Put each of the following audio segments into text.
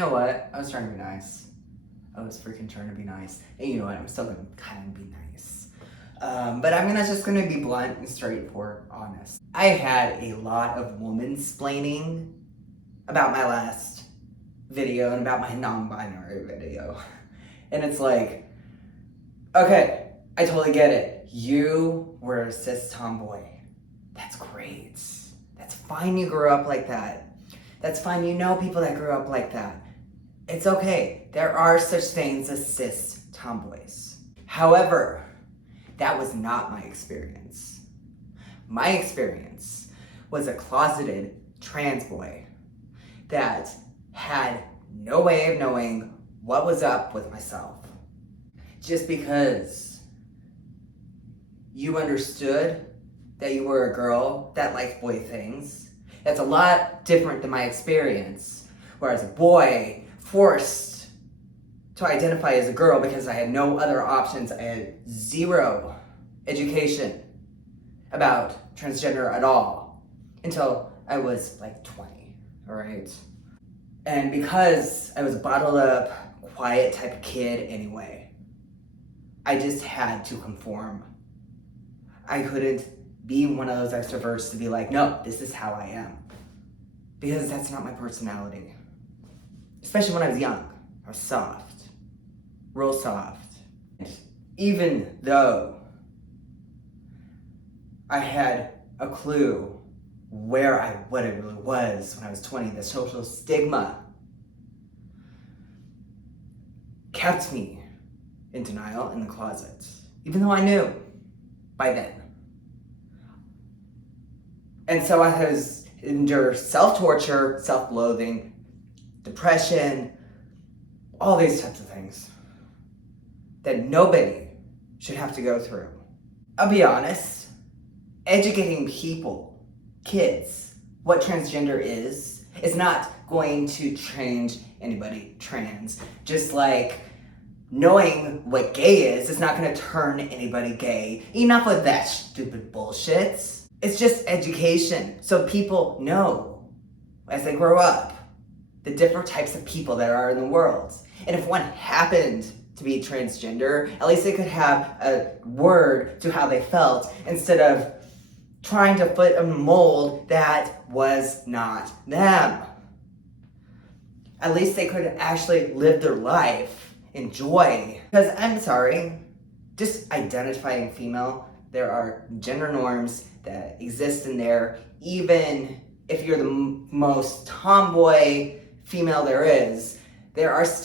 know what? I was trying to be nice. I was freaking trying to be nice. And you know what? I'm still gonna kind of be nice. But I'm just gonna be blunt and straightforward, honest. I had a lot of woman-splaining about my last video and about my non-binary video. And it's like, okay, I totally get it. You were a cis tomboy. That's great. That's fine you grew up like that. That's fine, you know people that grew up like that. It's okay. There are such things as cis tomboys. However, that was not my experience. My experience was a closeted trans boy that had no way of knowing what was up with myself. Just because you understood that you were a girl that liked boy things, that's a lot different than my experience, where I was a boy forced to identify as a girl because I had no other options. I had zero education about transgender at all until I was like 20, all right? And because I was a bottled up, quiet type of kid anyway, I just had to conform. I couldn't be one of those extroverts to be like, no, this is how I am. Because that's not my personality. Especially when I was young. I was soft. Real soft. Even though I had a clue what it really was when I was 20, the social stigma kept me in denial in the closet. Even though I knew by then. And so I was endure self-torture, self-loathing, depression, all these types of things that nobody should have to go through. I'll be honest, educating people, kids, what transgender is not going to change anybody trans. Just like knowing what gay is not going to turn anybody gay. Enough of that stupid bullshit. It's just education, so people know, as they grow up, the different types of people that are in the world. And if one happened to be transgender, at least they could have a word to how they felt instead of trying to fit a mold that was not them. At least they could actually live their life, enjoy. Because I'm sorry, just identifying female, there are gender norms that exist in there. Even if you're the most tomboy female there is, it's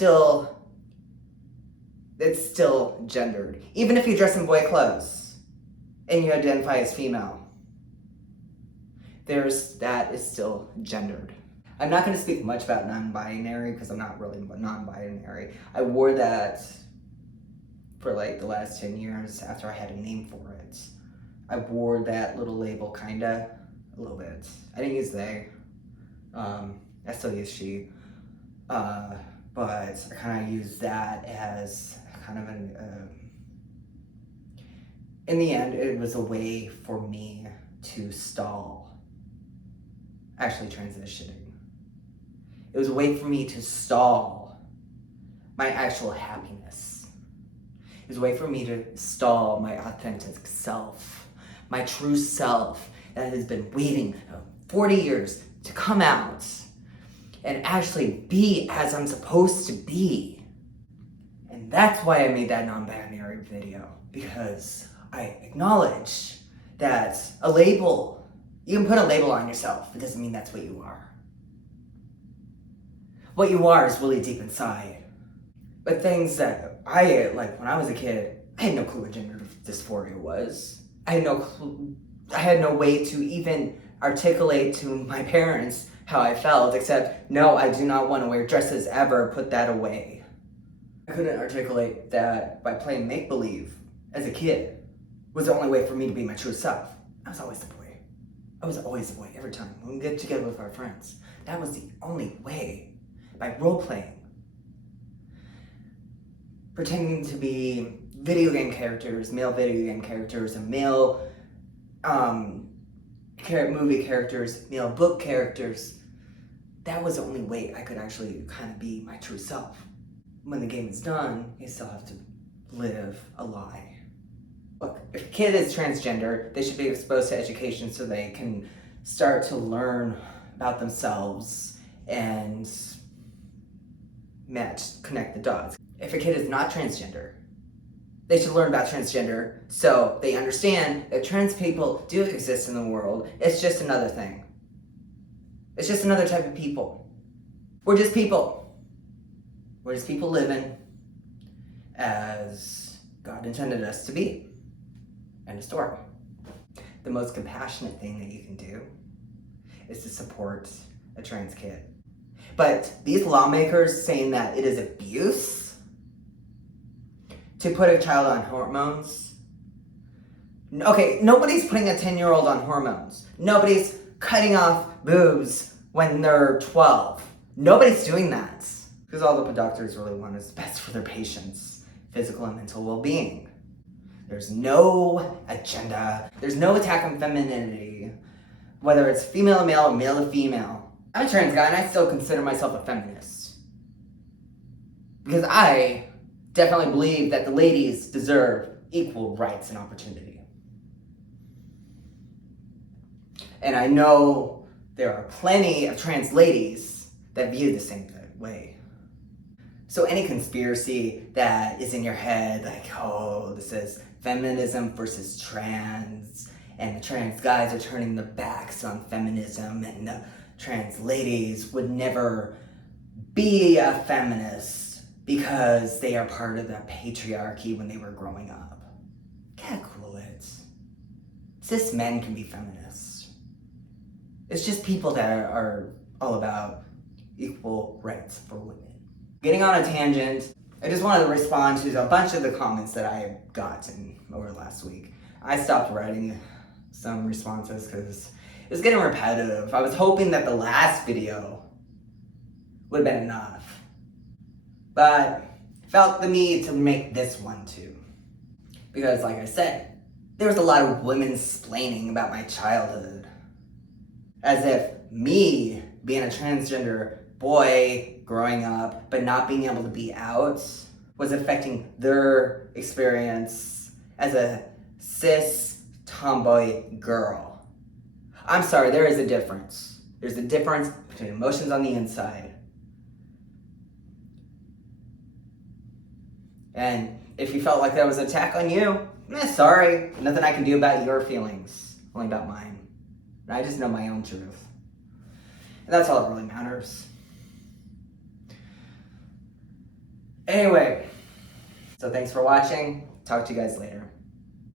still gendered. Even if you dress in boy clothes and you identify as female, that is still gendered. I'm not going to speak much about non-binary because I'm not really non-binary. I wore that for like the last 10 years after I had a name for it. I wore that little label a little bit. I didn't use they. I still use she. But I kind of use that as kind of in the end, it was a way for me to stall actually transitioning. It was a way for me to stall my actual happiness. It was a way for me to stall my authentic self. My true self that has been waiting 40 years to come out and actually be as I'm supposed to be. And that's why I made that non-binary video, because I acknowledge that you can put a label on yourself, it doesn't mean that's what you are. What you are is really deep inside. But things that like when I was a kid, I had no clue what gender dysphoria was. I had no way to even articulate to my parents how I felt, except, no, I do not want to wear dresses ever, put that away. I couldn't articulate that by playing make-believe as a kid was the only way for me to be my true self. I was always the boy. I was always the boy every time. When we get together with our friends, that was the only way, by role-playing. Pretending to be video game characters, male video game characters, and male movie characters, male book characters. that was the only way I could actually kind of be my true self. When the game is done, you still have to live a lie. Look, if a kid is transgender, they should be exposed to education so they can start to learn about themselves and connect the dots. If a kid is not transgender, they should learn about transgender so they understand that trans people do exist in the world. It's just another thing. It's just another type of people. We're just people. We're just people living as God intended us to be. End of story. The most compassionate thing that you can do is to support a trans kid. But these lawmakers saying that it is abuse to put a child on hormones. Okay, nobody's putting a 10-year-old on hormones. Nobody's cutting off boobs when they're 12. Nobody's doing that. Because all the doctors really want is best for their patients' physical and mental well-being. There's no agenda. There's no attack on femininity, whether it's female to male or male to female. I'm a trans guy and I still consider myself a feminist. Because I definitely believe that the ladies deserve equal rights and opportunity. And I know there are plenty of trans ladies that view the same way. So any conspiracy that is in your head, like, oh, this is feminism versus trans, and the trans guys are turning their backs on feminism, and the trans ladies would never be a feminist because they are part of the patriarchy when they were growing up. Get cool it. Cis men can be feminists. It's just people that are all about equal rights for women. Getting on a tangent, I just wanted to respond to a bunch of the comments that I got over last week. I stopped writing some responses because it was getting repetitive. I was hoping that the last video would have been enough, but felt the need to make this one too. Because like I said, there was a lot of women-splaining about my childhood. As if me being a transgender boy growing up but not being able to be out was affecting their experience as a cis tomboy girl. I'm sorry, there is a difference. There's a difference between emotions on the inside. And if you felt like that was an attack on you, sorry. Nothing I can do about your feelings, only about mine. I just know my own truth. And that's all that really matters. Anyway, so thanks for watching. Talk to you guys later.